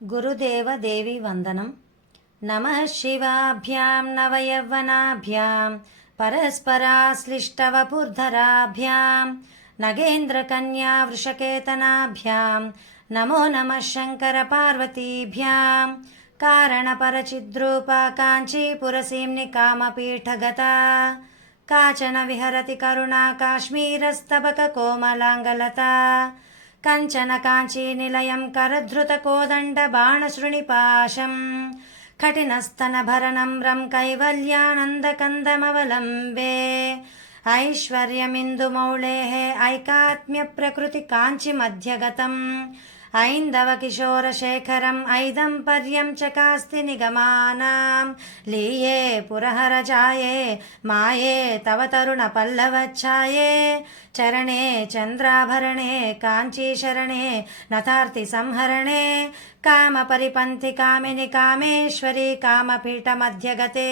గురుదేవ దేవి వందనం. నమః శివాభ్యాం నవయవ్వనాభ్యాం పరస్పరాశ్లిష్టవపుర్ధరాభ్యాం నగేంద్రకన్యా వృషకేతనాభ్యాం నమో నమః శంకర పార్వతీభ్యాం. కారణపరచిద్రూపా కాంచీపురసీమ్ని కామపీఠగతా కాచన విహరతి కరుణా కాశ్మీరస్తబక కోమలాంగలతా కంచన కాంచీ నిలయం కరధృత కోదండ బాణశృణిపాశం కఠినస్తనభరనమ్రం కైవల్యానందకందమవలంబే ఐశ్వర్యమిందుమౌళేః ఐకాత్మ్య ప్రకృతి కాంచి మధ్యగతం ఐందవ కిశోరశేఖరం ఐదంపర్యం చకాస్తి నిగమానాం లీయే పురహరజాయే మాయే తవ తరుణ పల్లవచ్ఛాయే చరణే చంద్రాభరణే కాంచీశరణే నతార్తి సంహరణే కామపరిపంథి కామిని కామేశ్వరి కామపీఠమధ్యగతే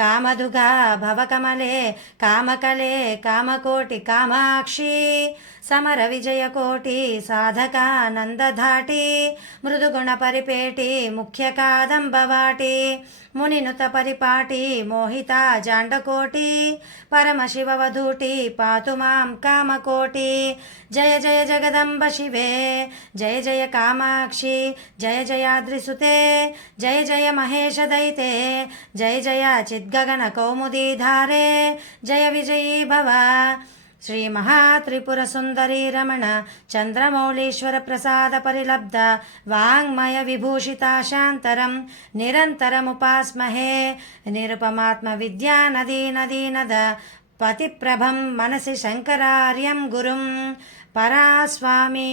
కామధుగా భవకమలే కామకలే కామకోటి కామాక్షి సమర విజయకోటి సాధకానందధాటి మృదుగుణ పరిపేటి ముఖ్య కాదంబవాటి మునినుత పరిపాటి మోహిత జాండకోటి పరమశివవధూటి పాతు మాం కామకోటి. జయ జయ జగదంబ శివే జయ జయ కామాక్షి జయ జయాద్రిసుతే జయ జయ మహేశ దైతే జయ జయ చిద్గగన కౌముదీధారే జయ విజయీ భవ. శ్రీ మహాత్రిపుర సుందరీ రమణ చంద్రమౌళీశ్వర ప్రసాద పరిలబ్ధ వాంగ్మయ విభూషితాశాంతరం నిరంతరముపాస్మహే నిరుపమాత్మ విద్యా నదీ నదీ నద పతిప్రభం మనసి శంకరార్యం గురుం పరాస్వామి.